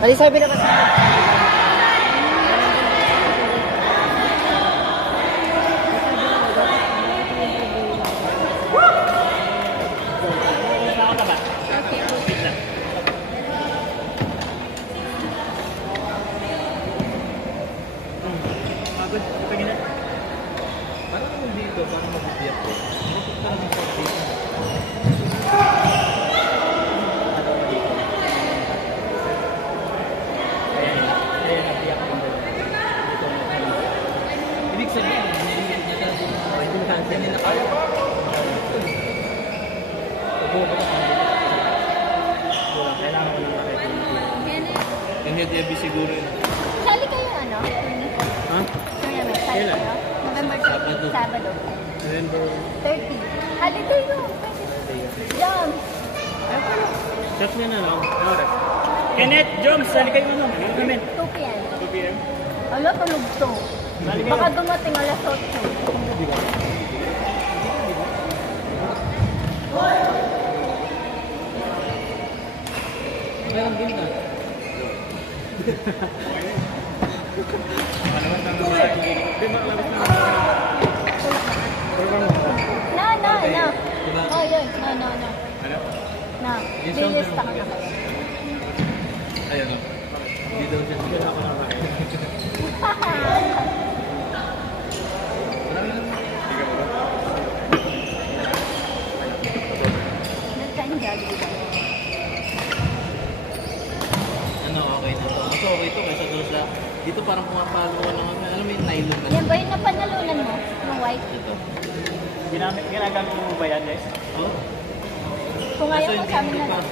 Mali sabi na kasi. Hindi siguro yun. Sali kayo ano? Ha? Tournament, sali kayo? November 30, Sabado. November 30. Holiday yun. Jump! Search nyo na lang. Oras. Kenneth, Joms, sali kayo ano? 2 p.m. 2 p.m. Ala, tulog to. Baka dumating alas 8. Meron din na. Na. Oh, yun. Na. Na. Lilista ka na. Ayun o. Hindi daw siya. Hindi ako nakakain. Nagkain Jollibee ba? Ano, okay na to. Mas okay to kaysa doon sa... Dito parang pumapalo ka lang. Alam mo yung nylon na. Yan ba yung napanalunan mo? Yung white? Ito. Ginagamit mo ba yan, guys? Oo. Kung ayaw mo sa amin na lang.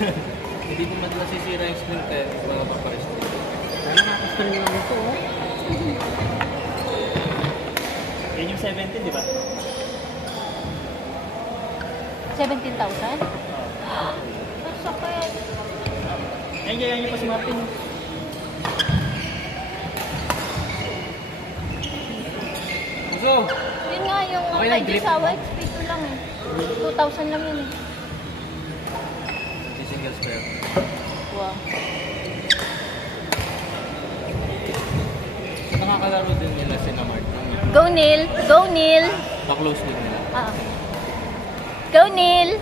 Hindi po madalas sisira yung screen kaya mga paparesto. Sana nakastan lang ito, oh. Yan yung 17, di ba? 17,000? Sakit. Yan yung pa si Martin. So, Yun nga yung Okay lang, kay grip. Josawa, XP2 lang eh. 2,000 lang yun eh. single square. Wow. So, nakakalaro din nila si Namart. Go Neil! Go Neil! Pa-close din nila. Ah. Go Neil!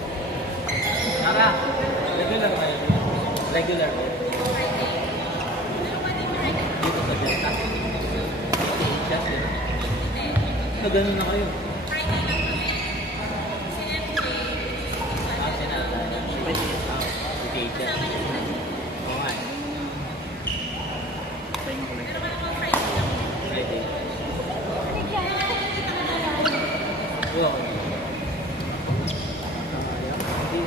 Tara! Regular ba yun? Regular ba yun? Dito sa Delta. Just dito. So, ganun na kayo. Oo nga. Friday.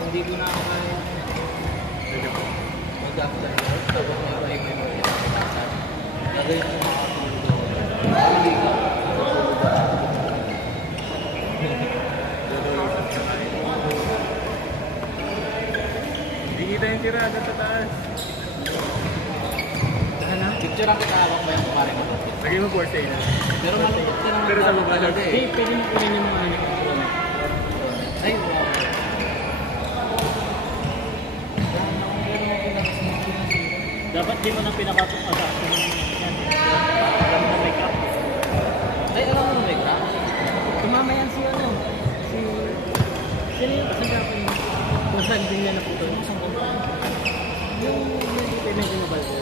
Hindi ko na ako kaya. Mag-after life. Tapos may memory. Gagawin ko makakatulog ako. Hindi ka. Hindi kita yung tirada sa taas. Ano? Picture ang kitawak ba yung kumarin ko? Lagay mo for sale. Pero malungkot ka naman. Pero sa baba lang. Hey, pwede mo kunin yung mga ay, wow. Dapat di mo na pinakatok sa akin. Alam mo make up. Ay, alam mo make up? Tumama yan si ano? Sino yung kasagap niya? Kung saan din niya naputo? Yung pinag-inabal ko.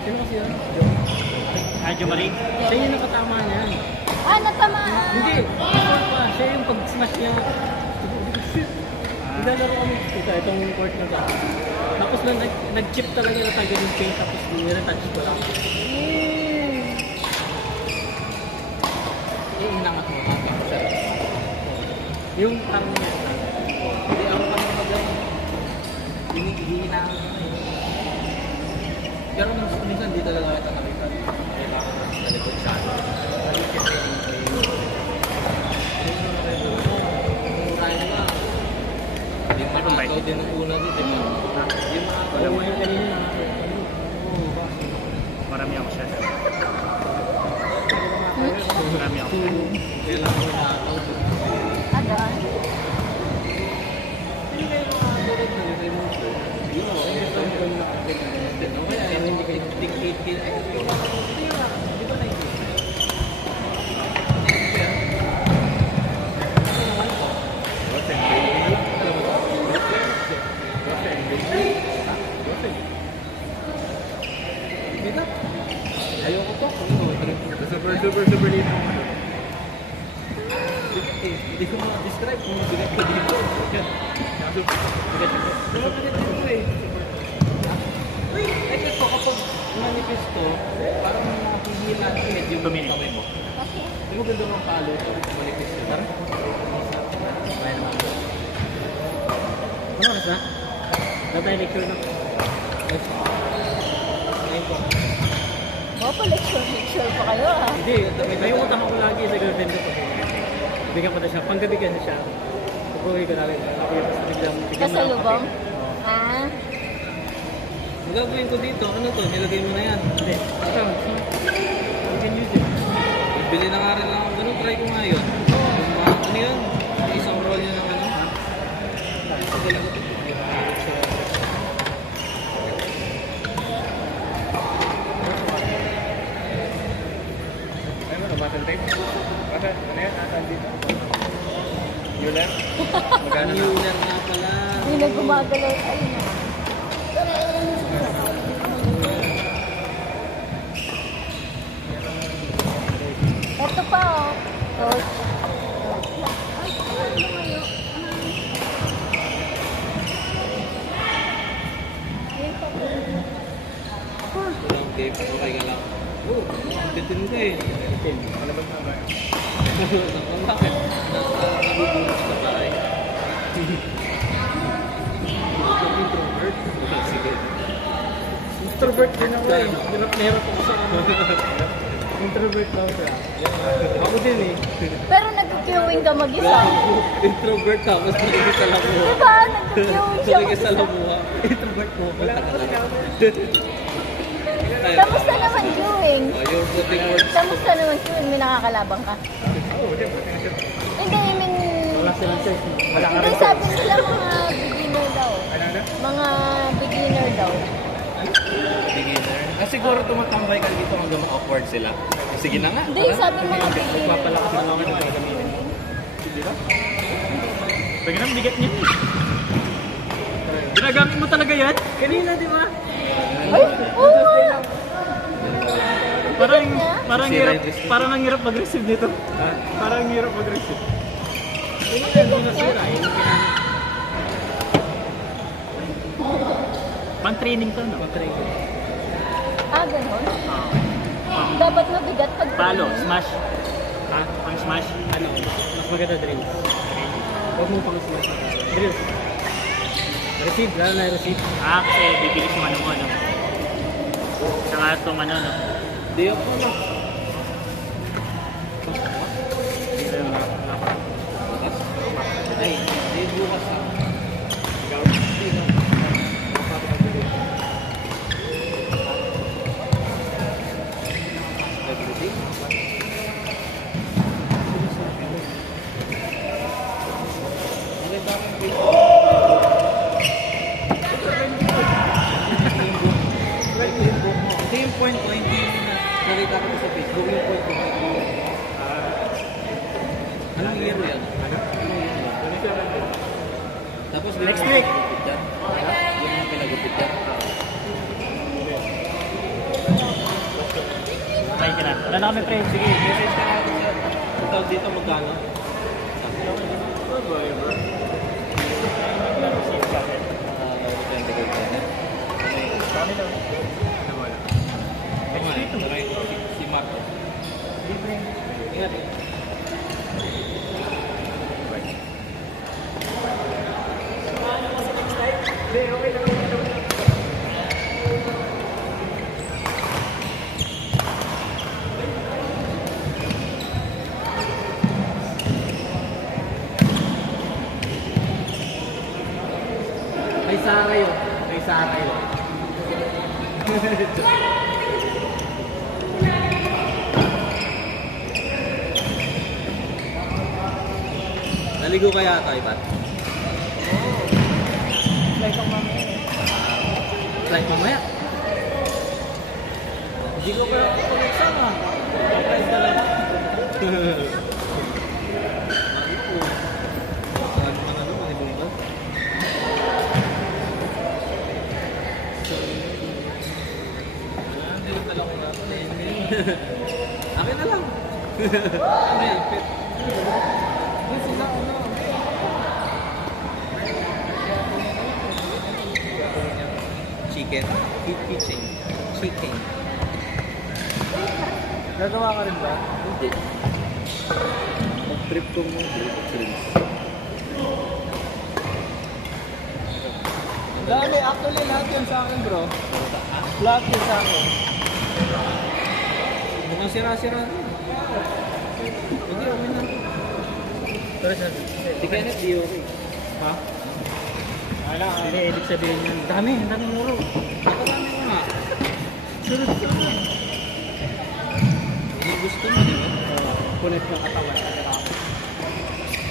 Sino kasi yun? Jo Marie? Siya yung nakatama niya. Ah, natamaan! Hindi! Siya yung pag-smash niya. Naglalaro kami. Itong court na to. Tapos na nag-chip talaga na tayo yung paint. Tapos nire-touch ko lang. Yung inangat mo kasi. Yung tang niya. Hindi ako kami mag-lang. Hinihinaan. Pero minsan di talaga kita nakita. Ay baka sa likod siya. Yung makakaw din ang una dito. Yung makakaw. Alam mo yung kanina. Marami ako siya. Marami ako. Kailan mo nakakaw. Adaan? Hindi kayo makakatulog na yung remote. Yun o. Kaya hindi kayo Tig 8K extra. Di ba 90? Dito? Ayoko to. Super dito. Hindi ko ma-describe kung bigat ko dito. Bigat ko. Pero bigat ko eh. Ay, ito kapag manipis to, parang nakapihila medyo Tumingin. kamay mo. Okay. Hindi mo ganda ng palo to. Manipis to. Parang may naman. Ano oras na? Wala tayo lecture na. Ngayon ko. Mga pa lecture pa kayo ah. Hindi, may utang ako lagi sa girlfriend ko. Bigyan ko na siya, panggabi kasi siya. Pag-uwi ko namin, bigyan mo Kasalubong? Ah. Ang gagawin ko dito, ano to? Nilagay mo na yan. Hindi, ito, you can use it. Bili na nga rin ako. Ganun, try ko nga yun. Ano yun? Isang roll yun ng ano? Sige lang ito. Ano, button tape? Button, ano yan? Asan dito? Euler? Magkano na? Euler nga pala. Hindi na gumagalaw. Ayun na. Ito pa oh. Coach. Ay, ano ngayon? Ayun pa po. Walang tape. Okay ka lang. Oh, ang bitin ka eh. Ano ba na ba? Ang bakit? Nabubunas ka pa eh. Introvert? Sige. Introvert din ako eh. Hirap na hirap ako sa ano. Introvert lang siya. Ako din eh. Pero nag-queuing ka mag-isa. Introvert tapos nakikisala mo. Diba? Nag-queuing siya Nakikisala mag-isa. mo. Introvert mo. Wala ako sa gamit. Kamusta naman queuing? Oh, you're putting words. Kamusta naman queuing? May nakakalabang ka? Oo, di ba? Hindi, I mean... Wala silang search. Wala ka Hindi, rin. sabi nila mga beginner daw. Ano na? Mga beginner daw. Beginner. Siguro tumatambay ka dito hanggang ma-awkward sila. Sige na nga. Hindi, sabi mga beginner. Magpapalakas na naman ang gagamitin. Hindi ba? Pag naman bigat niya. Ginagamit mo talaga yan? Kanina, di ba? Ay, oo nga. Parang, Sira hirap, yung receipt. parang ang hirap mag-receive nito. Parang ang hirap mag-receive. Ang bigat niya. Pang-training to, no? Pang-training. Ah, ganun? Dapat mabigat pag Palo, smash. Ha? Pang-smash? Ano? Mas maganda drills. Huwag mo pang-smash. Drills. Receive, lalo na receive. Ah, kasi bibilis yung ano mo, no? Saka itong ano, no? Di ako na. Ay, di bukas ha. Ito yung point ko, hindi yun na nakita ko sa Facebook, yung point ko. Anong year yan? Tapos di Next mo week. pinagupit yan? Yung mga pinagupit yan? Okay ka na. Wala na kami, pre. Sige, message ka natin sa tawag dito magkano? Kami daw. Si Marco. Ingat eh. May Sara yun. May Sara yun. Naligo kaya tayo, Pat? Like ang mamaya. Like mamaya. Hindi ko pa pag-exam ah. Surprise talaga. Akin na lang. Ano yan? Yung sila ano. Chicken. Chicken. Gagawa ka rin ba? Hindi. Mag-trip ko mo. Drinks. Dami, actually lahat yun sa akin bro. Lahat yun sa akin. Mukhang sira-sira. Hindi, okay na. Pero siya, Si Kenneth, di okay. ha? Wala, hindi, ibig sabihin yun. Dami muro. Nakarami ko nga. Sunod ka na. Hindi gusto mo, di ba? Punit ng katawan.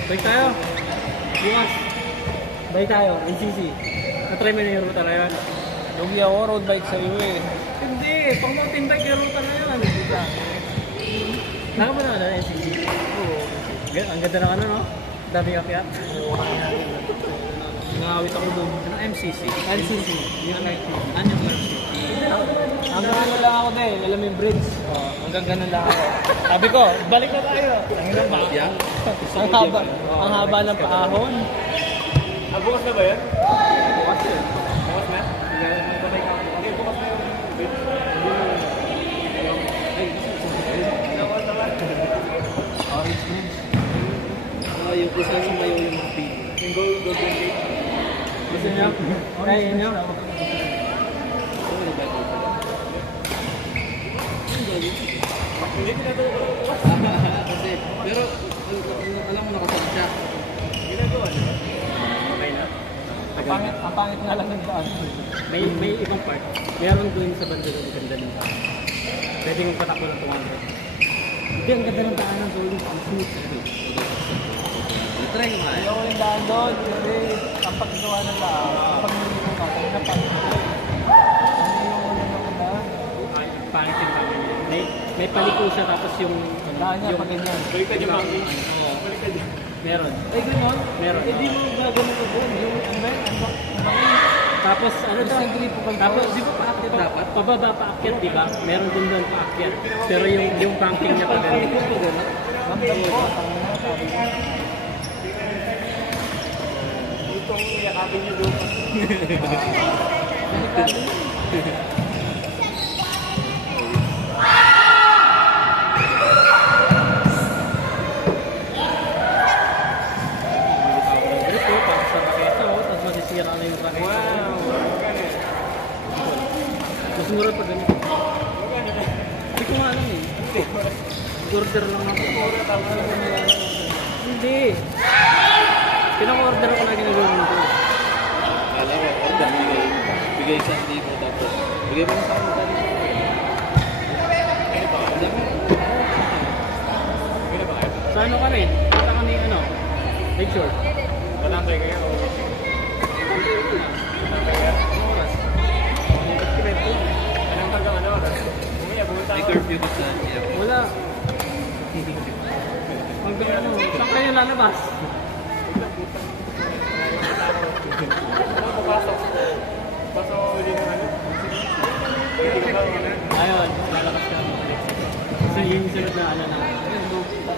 Balik tayo. Bukas. Balik tayo. NCC. Na-try mo na yung ruta na yun. Lugi ako, road bike sa iyo eh. Hindi. Pang mountain bike yung ruta na yun. Nakaba na na NCC. Oo. Ang ganda ng ano, no? Dami akyat. Nangawit ako doon. Anong MCC? NCC. Yung MCC. Ano yung MCC? Hanggang ano lang ako din, alam mo yung bridge. Oh, hanggang ganun lang ako. Sabi ko, balik na tayo. Ang ina ba? Yeah? Ang haba ng paahon. Bukas na ba yan? Bukas yun. Bukas na? Okay, bukas na yun. Orange bridge. Yung kung saan sumayo yung mga pig. Yung golden gate. Gusto niyo? Ay, yun yun. Hindi pinagawa ko. Kasi, pero alam mo nakasama siya. Ginagawa niya. Okay na. Ang pangit nga lang ng daan. May ibang part. Meron doon sa banda doon, ganda ng daan. Pwede mong patakbo ng 200. Hindi, ang ganda ng daan ng golden smooth. Try ko nga eh. Ayaw ko yung daan doon. Kasi ang paggawa ng daan, pag nilito ka, pag napagod. Pangit yung daan niya. May paliko siya tapos yung... Daan niya, pag ganyan. Baliktad yung mountain. Oo. Meron. Ay, gano'n? Meron. Hindi mo gagawin ko doon. Yung ano ba yun? Tapos ano daw? Tapos di ba paakyat dapat? Pababa paakyat, di ba? Meron din doon paakyat. Pero yung banking niya pa ganun. Ramdam ko, ang sabi ko. Itong yakapin niyo doon. Masisira na yung raketa. Wow! Mas mura pa ganito. Hindi ko nga alam eh. Order lang ako. Hindi. Pinang-order ako lagi na gawin ko. Kala ko, order bigay sa hindi ko tapos. Bigay mo na sa akin tayo. Sa ano kami? Punta kami ano? Make sure. Malambay kayo. Anong oras? Anong tagang ano? May curfew ko sa yeah. Wala. Ano? Saan kayo lalabas? Ayun, lalabas ka. So yun yung sunod na ano na.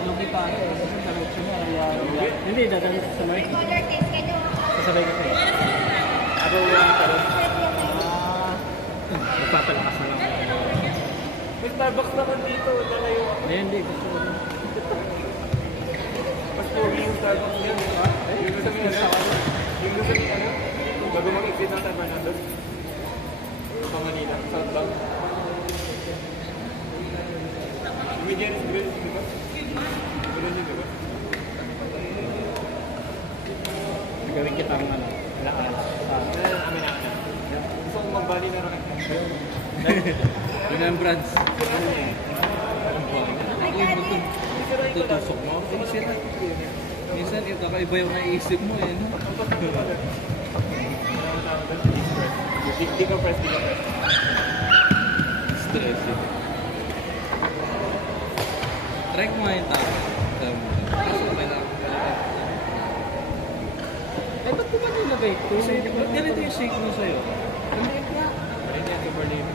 Lugi pa ano eh. Sa lugi niya. Hindi, dadalhin sa sabay. Sasabay ka kayo. Abo lang ka rin. Magpapalakas na lang. May Starbucks naman dito. Lalayo. Ayun, hindi. Gusto ko. Mas pogi yung Starbucks niya. Yung gusto niya ano? Yung gusto niya ano? Bago mag-exit ng San Fernando. Sa Manila. Southbound. Immediate grill, di ba? Grill yun, di ba? Gawin kita ang ano. Lakas. Amin na. Gusto kong magbali na rin. Remembrance. Tutusok mo. Minsan yung kakaiba yung naiisip mo eh. Di ka press. Stress. Try ko nga yung tao. Kaso kailangan ko palitan. Eh, ba't ko ba nilagay ito? Ba't ganito yung shake mo sa'yo? Maliit nga. Ayun yan, super late.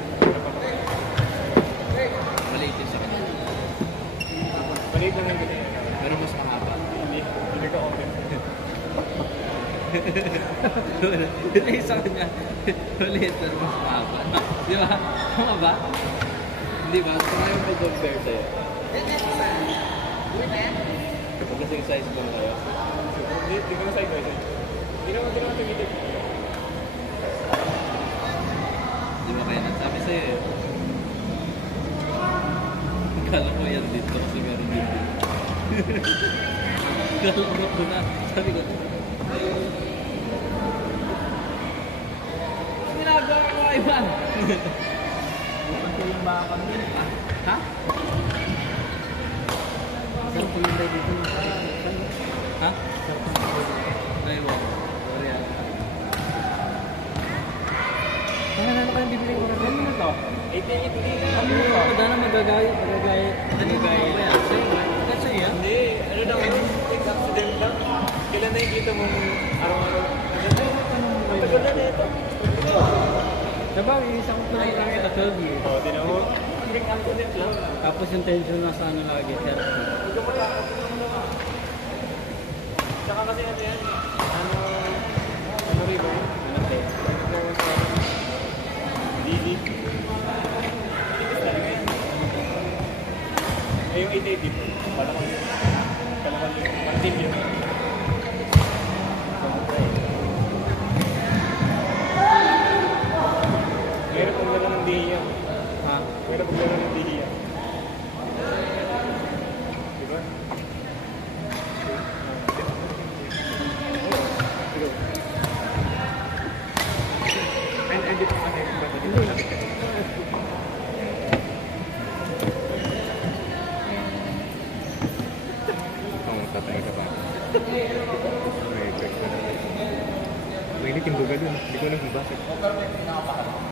Maliit yun sa kanya. Maliit lang yung ganyan. Pero mas mahaba. Hindi ka open. Ito yung sa kanya. Maliit pero mas mahaba. Di ba? Tama ba? Hindi ba? Gusto nga yung mag-compare sa'yo. Magkasing size ba kayo? Hindi ko na side by side. Hindi naman tumitig. Di ba kaya nagsabi sa'yo eh? Kala ko yan dito kasi meron dito. Kala ko na. Sabi ko, ginagawa ko Ivan! Bukan ko yung baka kami. Ha? Saan ko yung dito na? Ha? Ay, wow. Sorry ah. Ano na kayong bibili ko na ano na to? 1880 na. Ano na to? Dana magagaya. Ano ba yan? Sa'yo? Kasi yan? Hindi, ano lang, accident lang. Kailan nakikita mong araw-araw? Ang tagal na ito. Diba, isang ko lang ito, 12 years. Oo, di na mo. Bring accident lang. Tapos yung tension na sa ano lagi, 30. Huwag ka matakot. Tsaka kasi ano yan, ano river? Ano te? Ano sa Didi? Titis talaga yan. Eh, yung 880, palakon yun. Palakon yun. Martin yun. Meron pong gano'n ng dihiya. Ha? Meron pong gano'n ng dihiya. Diba? Sige. And dito sa akin, ba? Dito sa akin. Tatay ka pa. May effect na. Mainit yung buga dun. Hindi ko nagbabasag.